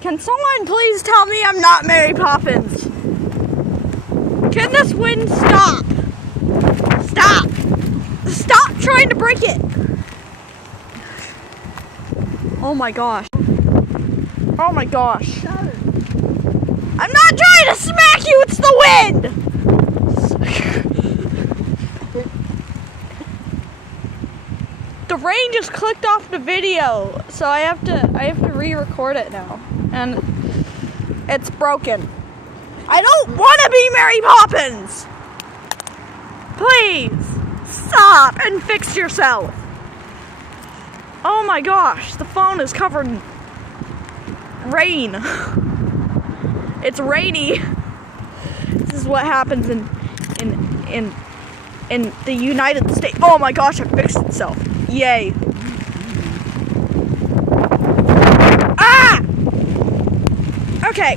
Can someone please tell me I'm not Mary Poppins? Can this wind stop? Stop! Stop trying to break it! Oh my gosh. Oh my gosh. I'm not trying to smack you, it's the wind! The rain just clicked off the video, so I have to re-record it now. And it's broken. I don't want to be Mary Poppins! Please, stop and fix yourself. Oh my gosh, the phone is covered in rain. It's rainy. This is what happens in the United States. Oh my gosh, it fixed itself. Yay. Ah! Okay.